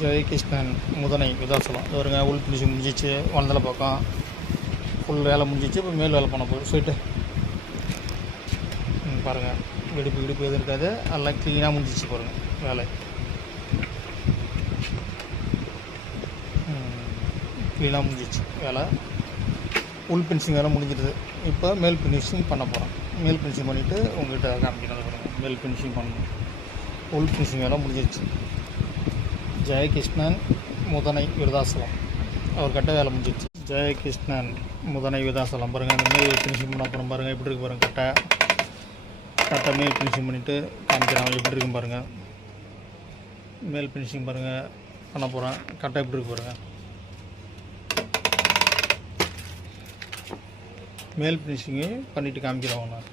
ஜெயகிருஷ்ணன் முதனை விதாசலம் இவருங்க உள் ஃபினிஷிங் முடிஞ்சிச்சு. வளர்ந்தல பக்கம் ஃபுல் வேலை முடிஞ்சிச்சு. இப்போ மேல் வேலை பண்ண போகுது போயிட்டு பாருங்கள். வெடிப்பு எதுவும் இருக்காது. எல்லாம் க்ளீனாக முடிஞ்சிச்சு பாருங்கள் வேலை. க்ளீனாக முடிஞ்சிச்சு வேலை. உள் ஃபினிஷிங் வேலை முடிஞ்சிடுது. இப்போ மேல் ஃபினிஷிங் பண்ண போகிறோம். மேல் ஃபினிஷிங் பண்ணிவிட்டு உங்கள்கிட்ட காமிக்கணும் பாருங்கள். மேல் ஃபினிஷிங் பண்ணணும். உள் ஃபினிஷிங் வேலை முடிஞ்சிடுச்சு. ஜெயகிருஷ்ணன் முதனை விருதாசலம் அவர்கிட்ட வேலை முடிஞ்சிடுச்சு. ஜெயகிருஷ்ணன் முதனை விருதாசலம் பாருங்கள். அந்த மேல் ஃபினிஷிங் பண்ண அப்புறம் பாருங்கள் எப்படி இருக்கு பாருங்கள். கட்டை மேல் ஃபினிஷிங் பண்ணிவிட்டு காமிக்கிறாங்க எப்படி இருக்கும் பாருங்கள். மேல் ஃபினிஷிங் பாருங்கள் பண்ண போகிறேன். கட்டை எப்படி இருக்கு பாருங்கள். மேல் ஃபினிஷிங்கு பண்ணிவிட்டு காமிக்கிறோம் நான்.